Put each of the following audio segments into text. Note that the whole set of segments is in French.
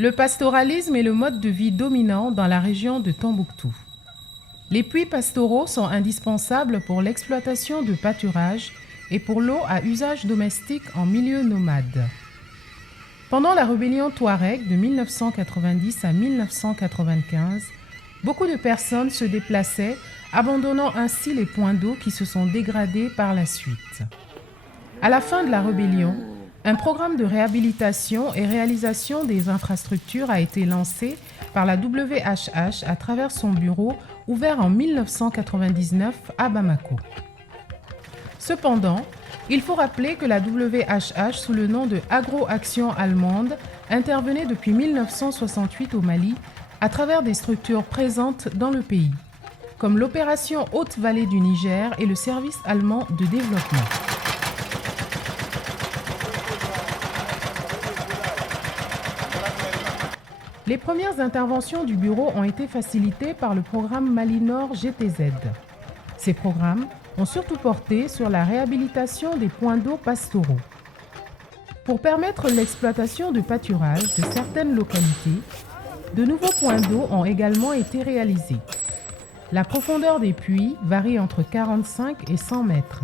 Le pastoralisme est le mode de vie dominant dans la région de Tombouctou. Les puits pastoraux sont indispensables pour l'exploitation de pâturages et pour l'eau à usage domestique en milieu nomade. Pendant la rébellion Touareg de 1990 à 1995, beaucoup de personnes se déplaçaient, abandonnant ainsi les points d'eau qui se sont dégradés par la suite. À la fin de la rébellion, un programme de réhabilitation et réalisation des infrastructures a été lancé par la WHH à travers son bureau ouvert en 1999 à Bamako. Cependant, il faut rappeler que la WHH, sous le nom de Agro-Action Allemande, intervenait depuis 1968 au Mali à travers des structures présentes dans le pays, comme l'opération Haute-Vallée du Niger et le service allemand de développement. Les premières interventions du bureau ont été facilitées par le programme Mali Nord GTZ. Ces programmes ont surtout porté sur la réhabilitation des points d'eau pastoraux. Pour permettre l'exploitation de pâturages de certaines localités, de nouveaux points d'eau ont également été réalisés. La profondeur des puits varie entre 45 et 100 mètres.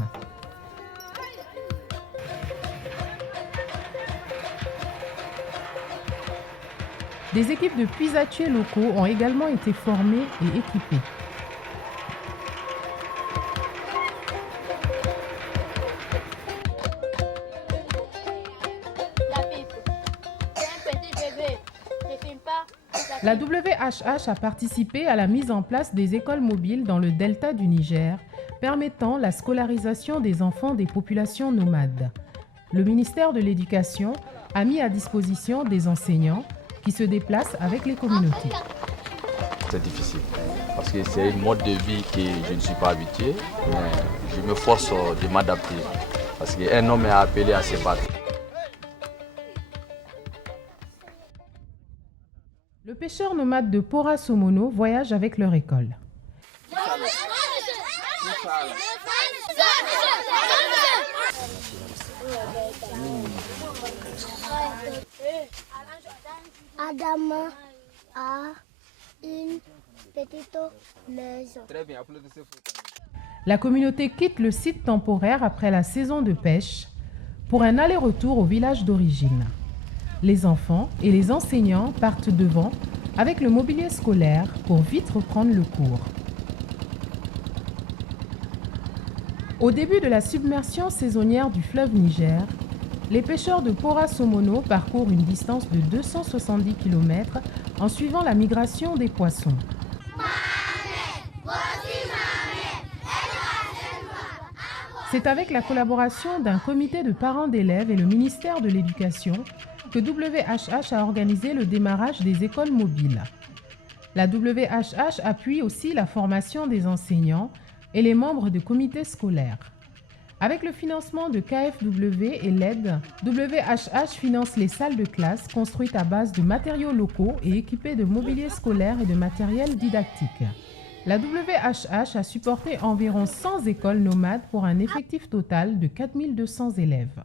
Des équipes de puisatiers locaux ont également été formées et équipées. La WHH a participé à la mise en place des écoles mobiles dans le delta du Niger, permettant la scolarisation des enfants des populations nomades. Le ministère de l'Éducation a mis à disposition des enseignants qui se déplacent avec les communautés. C'est difficile parce que c'est un mode de vie que je ne suis pas habitué, mais je me force de m'adapter parce qu'un homme est appelé à se battre. Le pêcheur nomade de Pora Somono voyage avec leur école. Adama a une petite maison. La communauté quitte le site temporaire après la saison de pêche pour un aller-retour au village d'origine. Les enfants et les enseignants partent devant avec le mobilier scolaire pour vite reprendre le cours. Au début de la submersion saisonnière du fleuve Niger, les pêcheurs de Pora Somono parcourent une distance de 270 km en suivant la migration des poissons. C'est avec la collaboration d'un comité de parents d'élèves et le ministère de l'Éducation que WHH a organisé le démarrage des écoles mobiles. La WHH appuie aussi la formation des enseignants et les membres de comités scolaires. Avec le financement de KfW et l'aide, WHH finance les salles de classe construites à base de matériaux locaux et équipées de mobilier scolaire et de matériel didactique. La WHH a supporté environ 100 écoles nomades pour un effectif total de 4200 élèves.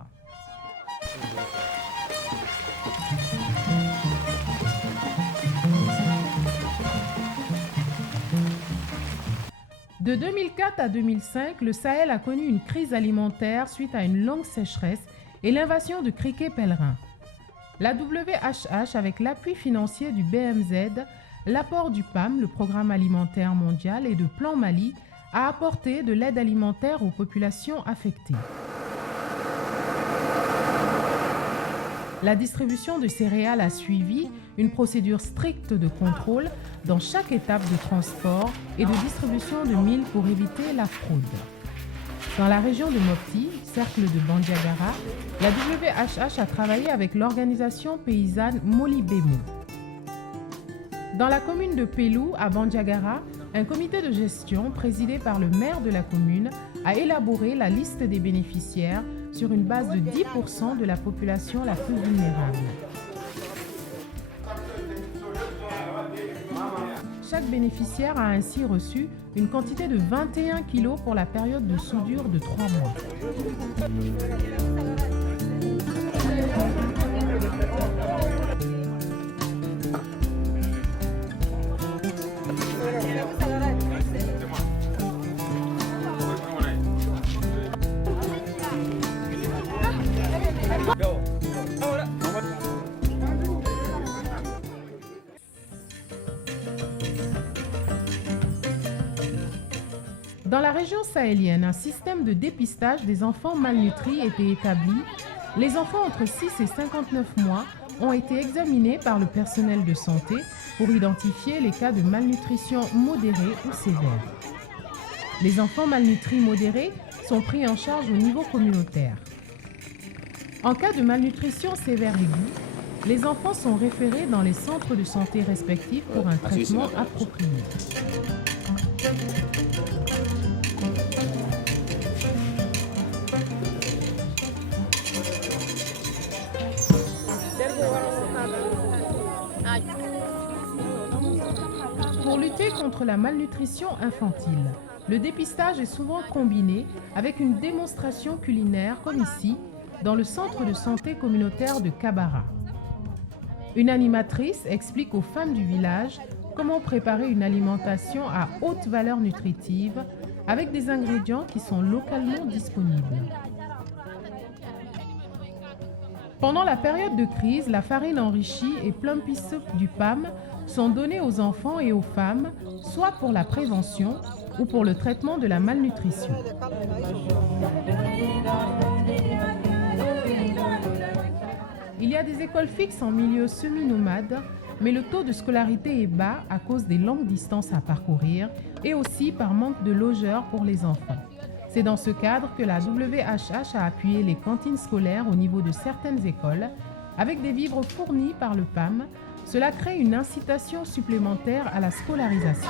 De 2004 à 2005, le Sahel a connu une crise alimentaire suite à une longue sécheresse et l'invasion de criquets pèlerins. La WHH, avec l'appui financier du BMZ, l'apport du PAM, le Programme alimentaire mondial, et de Plan Mali, a apporté de l'aide alimentaire aux populations affectées. La distribution de céréales a suivi une procédure stricte de contrôle dans chaque étape de transport et de distribution de mil pour éviter la fraude. Dans la région de Mopti, cercle de Bandiagara, la WHH a travaillé avec l'organisation paysanne Molibemo. Dans la commune de Pelou, à Bandiagara, un comité de gestion présidé par le maire de la commune a élaboré la liste des bénéficiaires sur une base de 10% de la population la plus vulnérable. Chaque bénéficiaire a ainsi reçu une quantité de 21 kg pour la période de soudure de 3 mois. Dans la région sahélienne, un système de dépistage des enfants malnutris était établi. Les enfants entre 6 et 59 mois ont été examinés par le personnel de santé pour identifier les cas de malnutrition modérée ou sévère. Les enfants malnutris modérés sont pris en charge au niveau communautaire. En cas de malnutrition sévère aiguë, les enfants sont référés dans les centres de santé respectifs pour un traitement approprié. Pour lutter contre la malnutrition infantile, le dépistage est souvent combiné avec une démonstration culinaire comme ici, dans le centre de santé communautaire de Kabara. Une animatrice explique aux femmes du village comment préparer une alimentation à haute valeur nutritive avec des ingrédients qui sont localement disponibles. Pendant la période de crise, la farine enrichie et plumpy soup du PAM sont donnés aux enfants et aux femmes, soit pour la prévention ou pour le traitement de la malnutrition. Il y a des écoles fixes en milieu semi-nomade, mais le taux de scolarité est bas à cause des longues distances à parcourir et aussi par manque de logeurs pour les enfants. C'est dans ce cadre que la WHH a appuyé les cantines scolaires au niveau de certaines écoles avec des vivres fournis par le PAM. Cela crée une incitation supplémentaire à la scolarisation.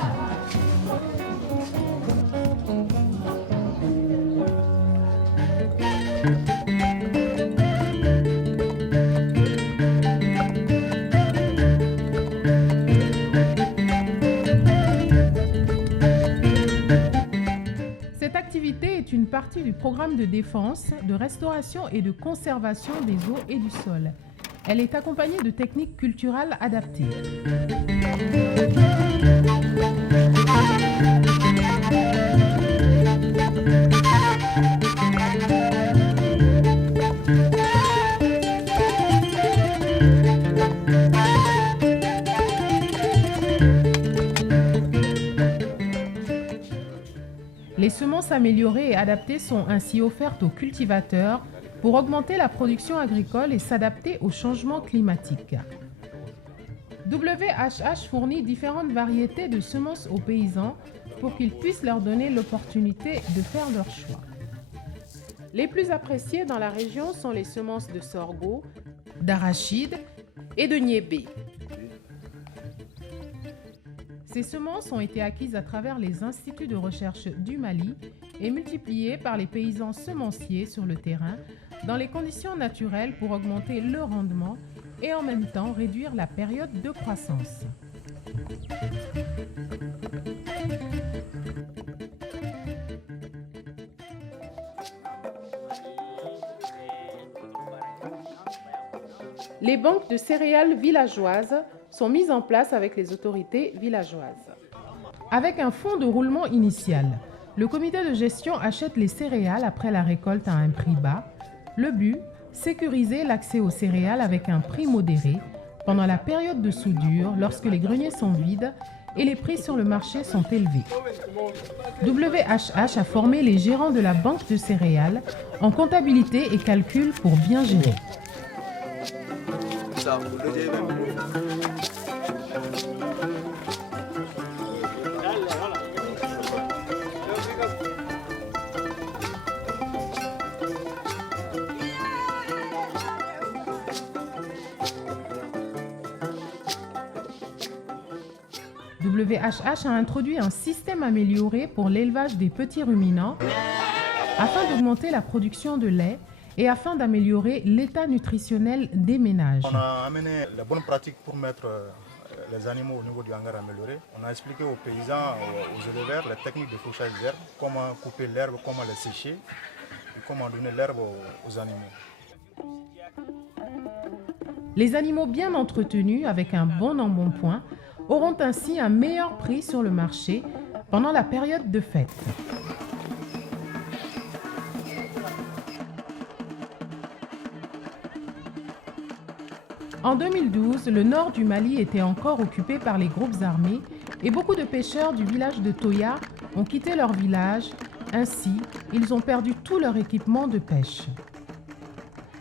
Cette activité est une partie du programme de défense, de restauration et de conservation des eaux et du sol. Elle est accompagnée de techniques culturelles adaptées. Les semences améliorées et adaptées sont ainsi offertes aux cultivateurs pour augmenter la production agricole et s'adapter aux changements climatiques. WHH fournit différentes variétés de semences aux paysans pour qu'ils puissent leur donner l'opportunité de faire leur choix. Les plus appréciées dans la région sont les semences de sorgho, d'arachide et de niébé. Ces semences ont été acquises à travers les instituts de recherche du Mali et multipliées par les paysans semenciers sur le terrain dans les conditions naturelles pour augmenter le rendement et en même temps réduire la période de croissance. Les banques de céréales villageoises sont mises en place avec les autorités villageoises. Avec un fonds de roulement initial, le comité de gestion achète les céréales après la récolte à un prix bas. Le but, sécuriser l'accès aux céréales avec un prix modéré pendant la période de soudure lorsque les greniers sont vides et les prix sur le marché sont élevés. WHH a formé les gérants de la banque de céréales en comptabilité et calcul pour bien gérer. WHH a introduit un système amélioré pour l'élevage des petits ruminants afin d'augmenter la production de lait et afin d'améliorer l'état nutritionnel des ménages. On a amené les bonnes pratiques pour mettre les animaux au niveau du hangar amélioré. On a expliqué aux paysans, aux éleveurs, les techniques de fauchage d'herbe, comment couper l'herbe, comment les sécher et comment donner l'herbe aux animaux. Les animaux bien entretenus avec un bon embonpoint auront ainsi un meilleur prix sur le marché pendant la période de fête. En 2012, le nord du Mali était encore occupé par les groupes armés et beaucoup de pêcheurs du village de Toya ont quitté leur village. Ainsi, ils ont perdu tout leur équipement de pêche.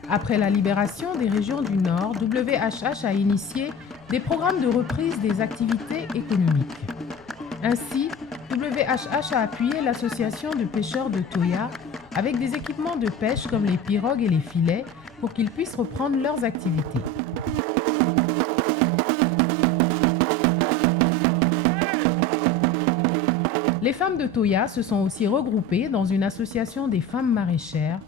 Après la libération des régions du Nord, WHH a initié des programmes de reprise des activités économiques. Ainsi, WHH a appuyé l'association de pêcheurs de Toya avec des équipements de pêche comme les pirogues et les filets pour qu'ils puissent reprendre leurs activités. Les femmes de Toya se sont aussi regroupées dans une association des femmes maraîchères,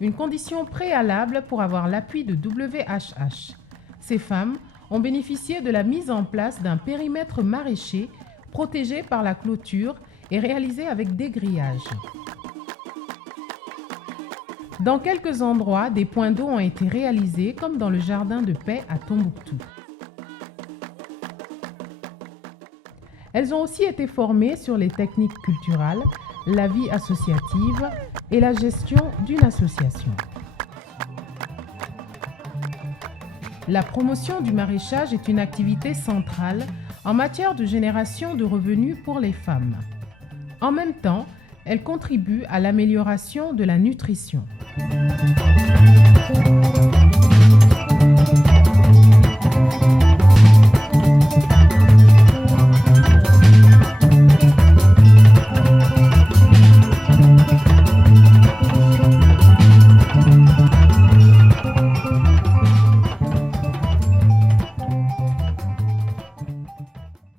une condition préalable pour avoir l'appui de WHH. Ces femmes ont bénéficié de la mise en place d'un périmètre maraîcher protégé par la clôture et réalisé avec des grillages. Dans quelques endroits, des points d'eau ont été réalisés, comme dans le jardin de paix à Tombouctou. Elles ont aussi été formées sur les techniques culturelles, la vie associative et la gestion d'une association. La promotion du maraîchage est une activité centrale en matière de génération de revenus pour les femmes. En même temps, elle contribue à l'amélioration de la nutrition.